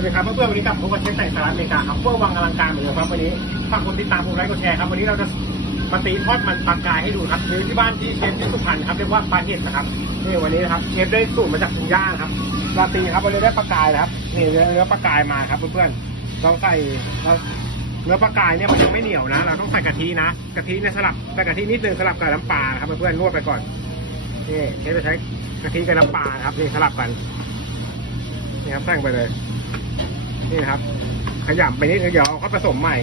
วัสดีครับเพื่อนๆวันนี้กลับพบกับเชฟใส่สาระอเมริกาครับเพื่อวังอลังการเหมือนเดิมครับวันนี้ฝากกดติดตามกดไลค์กดแชร์ครับวันนี้เราจะมาตีทอดมันปลากายให้ดูครับซื้อที่บ้านที่เชฟที่สุพรรณครับเรียกว่าปลาเห็ดนะครับนี่วันนี้นะครับเชฟได้สูตรมาจากคุณย่าครับเราตีครับวันนี้ได้ปลากายนะครับนี่เนื้อปลากายมาครับเพื่อนๆเราใส่เราเนื้อปลากายเนี่ยมันยังไม่เหนียวนะ เราต้องใส่กะทินะกะทิเนี่ยสลับใส่กะทินิดนึงสลับกับน้ำปลาครับเพื่อนๆนวดไปก่อนนี่เชฟจะใช้กะทิกับน้ำปลาครับนี่สลับกันนี่ครับใส่งไปเลย นี่ครับ ขยำไปนิดนึงเดี๋ยวเอาเขาผสมใหม่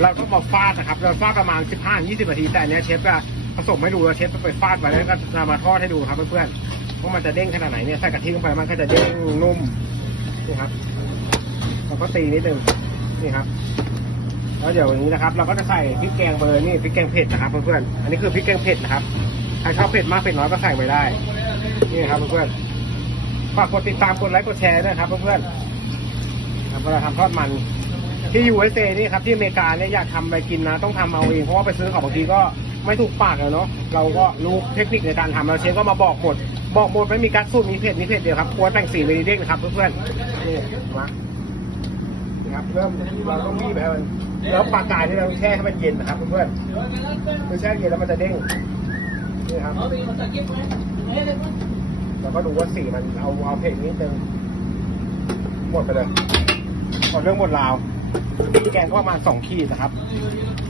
เราก็มาฟาดนะครับ เราฟาดประมาณ 15-20นาที แต่อันเนี้ยเชฟจะผสมให้ดูแล้วเชฟจะไปฟาดไว้แล้วก็จะมาทอดให้ดูครับเพื่อนๆว่ามันจะเด้งขนาดไหนเนี่ยใส่กะทิลงไปมันก็จะเด้งนุ่มนี่ครับเราก็ตีนิดนึงนี่ครับแล้วเดี๋ยววันนี้นะครับ เราก็จะใส่พริกแกงเบอร์นี่พริกแกงเผ็ดนะครับเพื่อนๆอันนี้คือพริกแกงเผ็ดนะครับใครชอบเผ็ดมากเผ็ดน้อยก็ใส่ไปได้ นี่ครับเพื่อนๆฝากกดติดตามกดไลค์กดแชร์ด้วยนะครับเพื่อนๆ ครับเวลาทำทอดมันที่ USA นี่ครับที่อเมริกาเนี่ยอยากทำไปกินนะ ต้องทำเอาเองเพราะว่าไปซื้อของบางทีก็ไม่ถูกปากเลยเนาะเราก็รู้เทคนิคในการทำแล้วเชฟก็มาบอกหมดบอกหมดไม่มีการสูตรมีเผ็ดมีเผ็ดเดียวครับครัวแต่งสีเลยเด้งนะครับเพื่อนๆนี่มานี่ครับเริ่มเราต้องบี้ไปมันแล้วปลากายนี่เราแช่ให้มันเย็นนะครับเพื่อนๆคือแช่เย็นแล้วมันจะเด้งนี่ครับเราก็ดูว่าสีมันเอาเอาเผ็ดนิดนึงหมดไปเลย หมดเรื่องหมดราวแกงก็ประมาณสองขีดนะครับ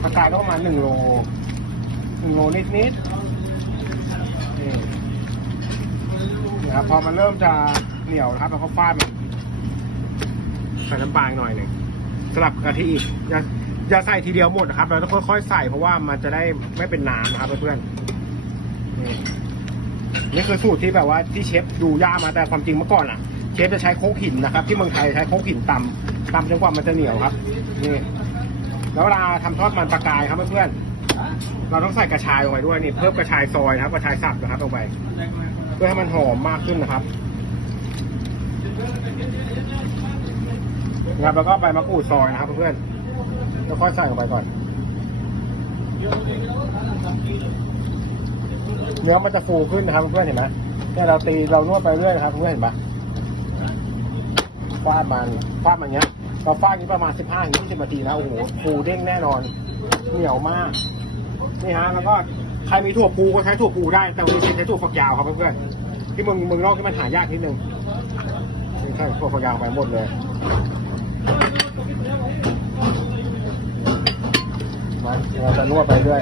ปลากายก็ประมาณหนึ่งโลหนึ่งโลนิดนิดนี่นี่ครับพอมันเริ่มจะเหนียวนะครับเราก็ฟาดมันใส่น้ำปลาอีกหน่อยหนึ่งสลับกะทิอีกอย่าอย่าใส่ทีเดียวหมดนะครับ เราต้องค่อยๆใส่เพราะว่ามันจะได้ไม่เป็นน้ำนะครับเพื่อนๆนี่นี่คือสูตรที่แบบว่าที่เชฟดูย่ามาแต่ความจริงเมื่อก่อนอะ เชฟจะใช้โคกหินนะครับ ที่เมืองไทยใช้โคกหินตำ ตำจนกว่ามันจะเหนียวครับ นี่ แล้วเวลาทำทอดมันปลากายครับเพื่อนๆเราต้องใส่กระชายลงไปด้วยนี่เพิ่มกระชายซอยนะครับกระชายสับนะครับลงไป เพื่อให้มันหอมมากขึ้นนะครับนะครับแล้วก็ใบมะกรูดซอยนะครับเพื่อนๆแล้วก็ใส่ลงไปก่อน เนื้อมันจะฟูขึ้นนะครับเพื่อนๆเห็นไหมเนี่ยเราตีเรานวดไปเรื่อยครับเพื่อนเห็นปะฟาดมันฟาดมันเนี้ย เราฟาดนี้ประมาณ 15ถึง20นาทีนะโอ้โหปูเด้งแน่นอนเหนียวมากนี่ฮะแล้วก็ใครมีถั่วปูก็ใช้ถั่วปูได้ แต่วันนี้ใช้ถั่วฝักยาวครับเพื่อนๆที่เมืองเมืองนอกที่มันหายากนิดนึงนี่ใช่ถั่วฝักยาวไปหมดเลยมาเราจะนวดไปเรื่อย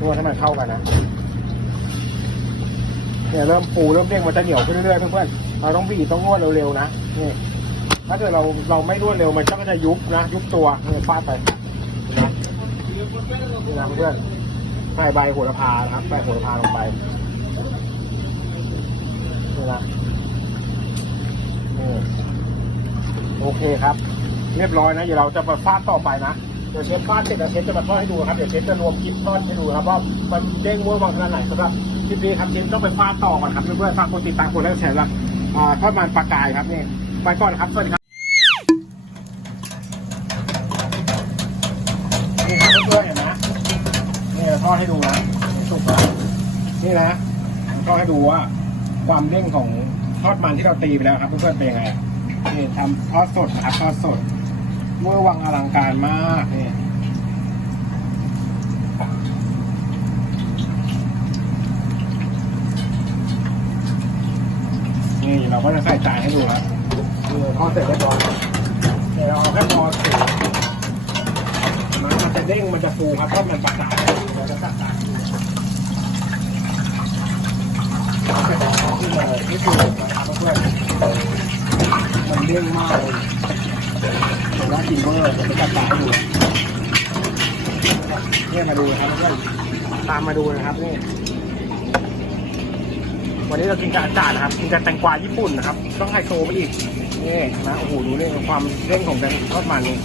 นวดให้มันเข้ากันนะ เนี่ยเริ่มปูเริ่มเด้งมันจะเหนียวขึ้นเรื่อยๆเพื่อนๆเราต้องบีบต้องนวดเร็วๆนะนี่ถ้าเกิดเราเราไม่นวดเร็วมันก็จะยุบนะ ยุบตัวเนี่ยฟาดไปนะนี่นะเพื่อนใส่ใบโหระพานะครับใส่โหระพาลงไปนี่นะนี่โอเคครับ เรียบร้อยนะเดี๋ยวเราจะมาฟาดต่อไปนะ ดี๋ยวเชฟฟาดเสร็จแล้วเชฟจะมาทอดให้ดูครับเดี๋ยวเชฟจะรวมคลิปทอดให้ดูครับว่ามันเด้งเวอร์วังขนาดไหนสำหรับคลิปนี้ครับเชฟต้องไปฟาดต่อก่อนครับเพื่อนๆฝากกดติดตามกดไลค์แชร์แล้วทอดมันปลากายครับนี่ไปก่อนครับสวัสดีครับนี่ครับเพื่อนๆเห็นไหมนี่ทอดให้ดูนะสุกแล้วนี่นะทอดให้ดูว่าความเด้งของทอดมันที่เราตีไปแล้วครับเพื่อนๆเป็นยังไงนี่ทำทอดสดนะครับทอดสด เมื่อวังอลังการมากนี่นี่เราก็จะใส่จานให้ดูครับคือทอดเสร็จเรียบร้อยแล้วเดี๋ยวเราเอาแค่พอเสร็จมันจะเด้งมันจะฟูครับเพราะมันปลากายเราจะตัดจานขึ้นเลยนี่คือนะครับเพื่อนๆมันเด้งมากเลย เห็นว่ากินเวอร์จะไปจัดการให้ดูเนี่ยมาดูนะครับเพื่อนตามมาดูนะครับนี่วันนี้เรากินกับอาจารย์นะครับ กินกับแตงกวาญี่ปุ่นนะครับ ต้องไฮโซไปอีกนี่นะโอ้โหดูเรื่องความเร่งของแตงทอดมันนี่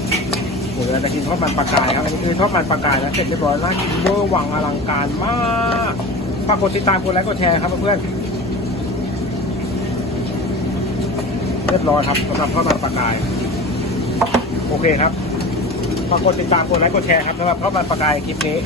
โอ้โหเราจะกินทอดมันปลากายครับอันนี้คือทอดมันปลากายแล้วเสร็จเรียบร้อยน่ากินเวอร์วังอลังการมากฝากกดติดตามกดไลค์กดแชร์ครับเพื่อนเรียบร้อยครับสำหรับทอดมันปลากาย โอเคครับฝากกดติดตามกดไลค์กดแชร์ครับสำหรับทอดมันประกายคลิปนี้